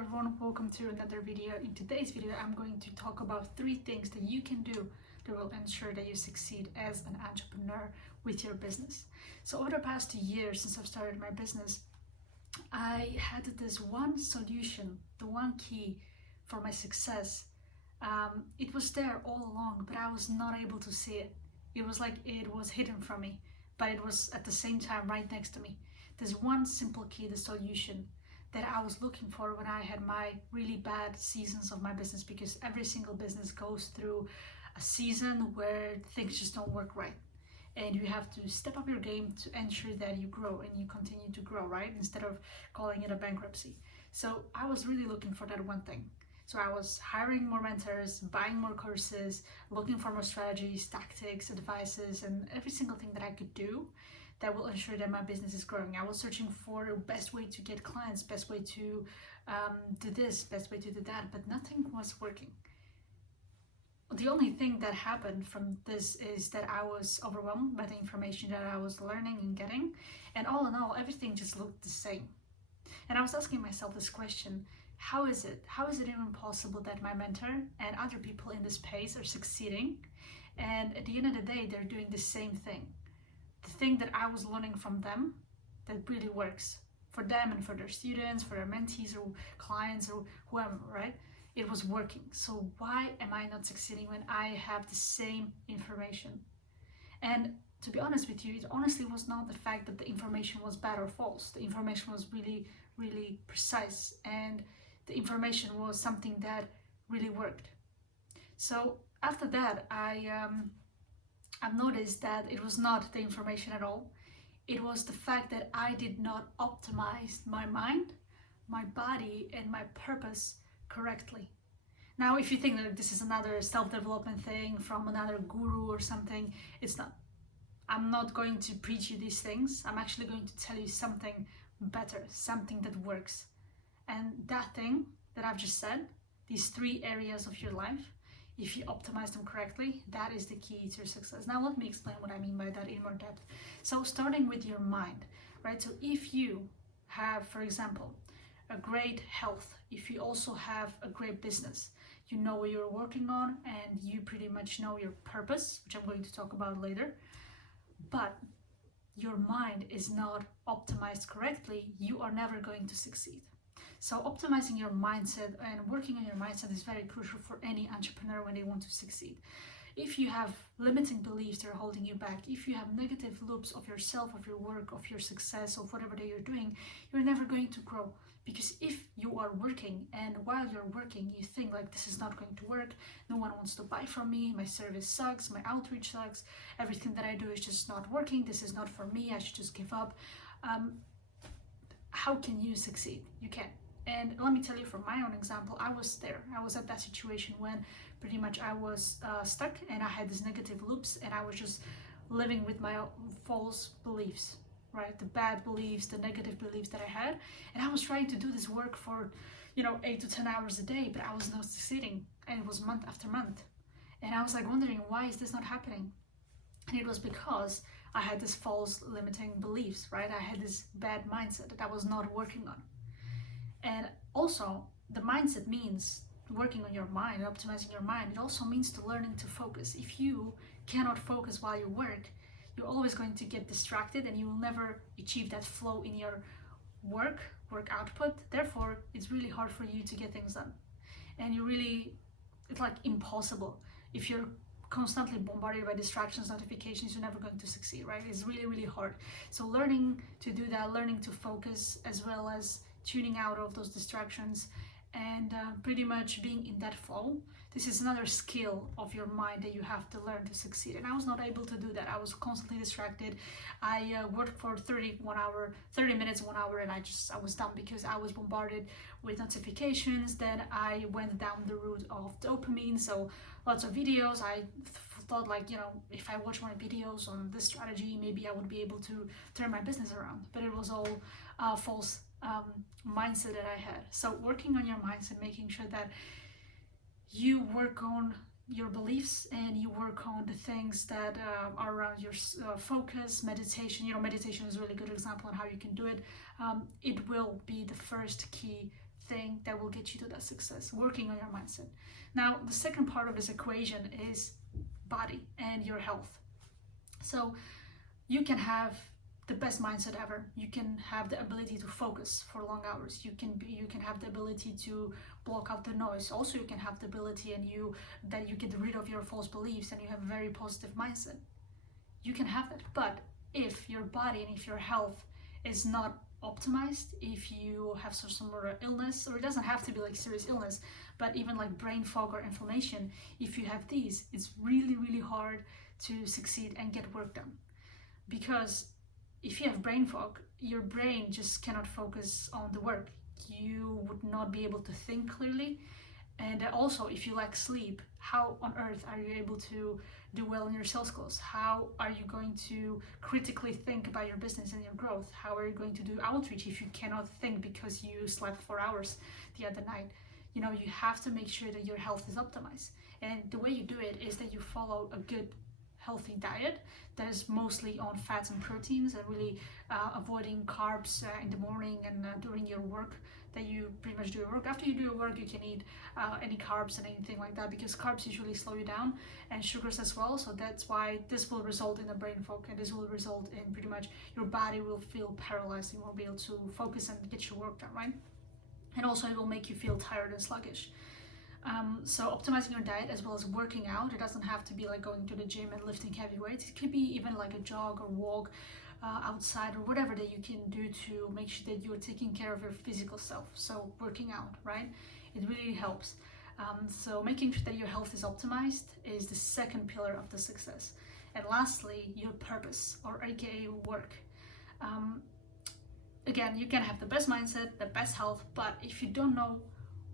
everyone, welcome to another video. In today's video, I'm going to talk about 3 things that you can do that will ensure that you succeed as an entrepreneur with your business. So over the past 2 years since I've started my business, I had this one solution, the one key for my success. It was there all along, but I was not able to see it. It was like it was hidden from me, but it was at the same time right next to me. There's one simple key, the solution that I was looking for when I had my really bad seasons of my business, because every single business goes through a season where things just don't work right. And you have to step up your game to ensure that you grow and you continue to grow, right? Instead of calling it a bankruptcy. So I was really looking for that one thing. So I was hiring more mentors, buying more courses, looking for more strategies, tactics, advices, and every single thing that I could do that will ensure that my business is growing. I was searching for the best way to get clients, best way to do this, best way to do that, but nothing was working. The only thing that happened from this is that I was overwhelmed by the information that I was learning and getting, and all in all, everything just looked the same. And I was asking myself this question: how is it even possible that my mentor and other people in this space are succeeding, and at the end of the day, they're doing the same thing? The thing that I was learning from them that really works for them and for their students, for their mentees or clients or whoever, right? It was working. So why am I not succeeding when I have the same information? And to be honest with you, it honestly was not the fact that the information was bad or false. The information was really, really precise, and the information was something that really worked. So after that, I've noticed that it was not the information at all. It was the fact that I did not optimize my mind, my body, and my purpose correctly. Now, if you think that this is another self-development thing from another guru or something, it's not. I'm not going to preach you these things. I'm actually going to tell you something better, something that works. And that thing that I've just said, these 3 areas of your life, if you optimize them correctly, that is the key to your success. Now, let me explain what I mean by that in more depth. So starting with your mind, right? So if you have, for example, a great health, if you also have a great business, you know what you're working on and you pretty much know your purpose, which I'm going to talk about later, but your mind is not optimized correctly, you are never going to succeed. So optimizing your mindset and working on your mindset is very crucial for any entrepreneur when they want to succeed. If you have limiting beliefs that are holding you back, if you have negative loops of yourself, of your work, of your success, of whatever that you're doing, you're never going to grow. Because if you are working and while you're working, you think like, this is not going to work, no one wants to buy from me, my service sucks, my outreach sucks, everything that I do is just not working, this is not for me, I should just give up. How can you succeed? You can't. And let me tell you from my own example, I was there. I was at that situation when pretty much I was stuck and I had these negative loops and I was just living with my false beliefs, right? The bad beliefs, the negative beliefs that I had. And I was trying to do this work for, 8 to 10 hours a day, but I was not succeeding. And it was month after month. And I was like wondering, why is this not happening? And it was because I had this false limiting beliefs, right? I had this bad mindset that I was not working on. And also, the mindset means working on your mind, optimizing your mind. It also means to learning to focus. If you cannot focus while you work, you're always going to get distracted and you will never achieve that flow in your work output. Therefore, it's really hard for you to get things done. And it's like impossible. If you're constantly bombarded by distractions, notifications, you're never going to succeed, right? It's really, really hard. So learning to do that, learning to focus, as well as tuning out of those distractions and pretty much being in that flow. This is another skill of your mind that you have to learn to succeed. And I was not able to do that. I was constantly distracted. I worked for 30 minutes, 1 hour, and I was done because I was bombarded with notifications. Then I went down the route of dopamine. So lots of videos. I thought if I watch more videos on this strategy, maybe I would be able to turn my business around. But it was all false mindset that I had. So working on your mindset, making sure that you work on your beliefs and you work on the things that are around your focus, meditation. Meditation is a really good example on how you can do it. It will be the first key thing that will get you to that success, working on your mindset. Now, the second part of this equation is body and your health. So you can have the best mindset ever. You can have the ability to focus for long hours. You can have the ability to block out the noise. Also, you can have the ability that you get rid of your false beliefs and you have a very positive mindset. You can have that. But if your body and if your health is not optimized, if you have some sort of illness, or it doesn't have to be like serious illness, but even like brain fog or inflammation, if you have these, it's really, really hard to succeed and get work done. Because if you have brain fog, your brain just cannot focus on the work. You would not be able to think clearly. And also, if you lack sleep, how on earth are you able to do well in your sales calls? How are you going to critically think about your business and your growth? How are you going to do outreach if you cannot think because you slept 4 hours the other night? You know, you have to make sure that your health is optimized. And the way you do it is that you follow a good, healthy diet that is mostly on fats and proteins, and really avoiding carbs in the morning and during your work, that you pretty much do your work. After you do your work, you can eat any carbs and anything like that, because carbs usually slow you down, and sugars as well. So that's why this will result in a brain fog, and this will result in pretty much your body will feel paralyzed. You won't be able to focus and get your work done, right? And also it will make you feel tired and sluggish. So optimizing your diet as well as working out. It doesn't have to be like going to the gym and lifting heavy weights. It could be even like a jog or walk outside, or whatever that you can do to make sure that you're taking care of your physical self. So working out, right? It really helps. So making sure that your health is optimized is the second pillar of the success. And lastly, your purpose, or aka work. Again, you can have the best mindset, the best health, but if you don't know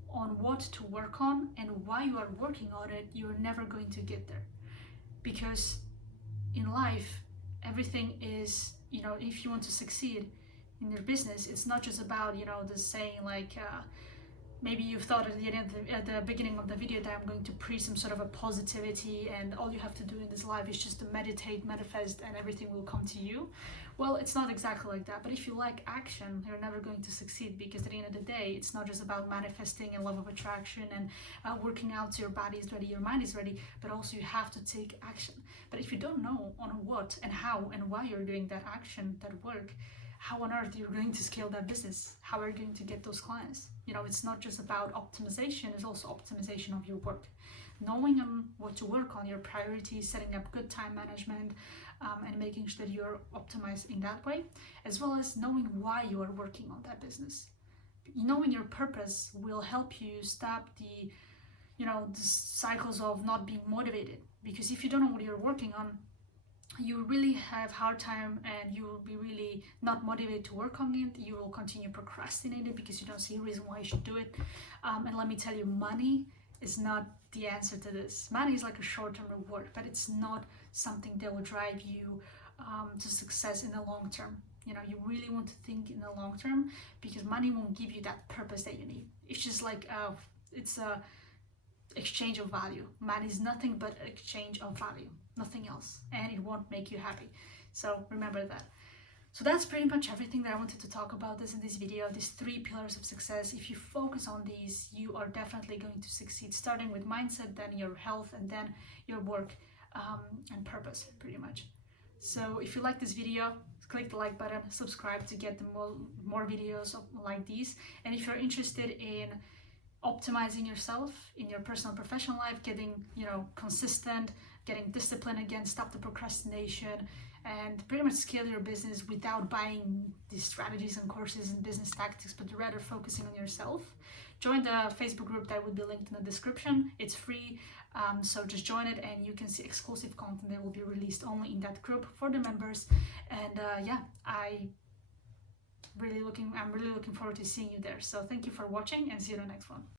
on what to work on and why you are working on it, you're never going to get there. Because in life, everything is, if you want to succeed in your business, it's not just about, the saying like, maybe you thought at the beginning of the video that I'm going to preach some sort of a positivity and all you have to do in this life is just to meditate, manifest, and everything will come to you. Well, it's not exactly like that. But if you like action, you're never going to succeed, because at the end of the day, it's not just about manifesting and love of attraction and working out so your body is ready, your mind is ready, but also you have to take action. But if you don't know on what and how and why you're doing that action, that work, how on earth you're going to scale that business? How are you going to get those clients? It's not just about optimization, it's also optimization of your work. Knowing what to work on, your priorities, setting up good time management, and making sure that you're optimized in that way, as well as knowing why you are working on that business. Knowing your purpose will help you stop the cycles of not being motivated. Because if you don't know what you're working on, you really have hard time and you will be really not motivated to work on it. You will continue procrastinating because you don't see a reason why you should do it. And let me tell you, money is not the answer to this. Money is like a short-term reward, but it's not something that will drive you to success in the long term. You really want to think in the long term, because money won't give you that purpose that you need. It's just like it's a exchange of value. Money is nothing but exchange of value, nothing else, and it won't make you happy. So remember that. So that's pretty much everything that I wanted to talk about in this video, these 3 pillars of success. If you focus on these, you are definitely going to succeed, starting with mindset, then your health, and then your work and purpose, pretty much. So if you like this video, click the like button, subscribe to get the more videos like these. And if you're interested in optimizing yourself in your personal and professional life, getting consistent, getting disciplined again, stop the procrastination, and pretty much scale your business without buying these strategies and courses and business tactics, but rather focusing on yourself, join the Facebook group that will be linked in the description. It's free, so just join it and you can see exclusive content that will be released only in that group for the members. And I'm really looking forward to seeing you there. So thank you for watching, and see you in the next one.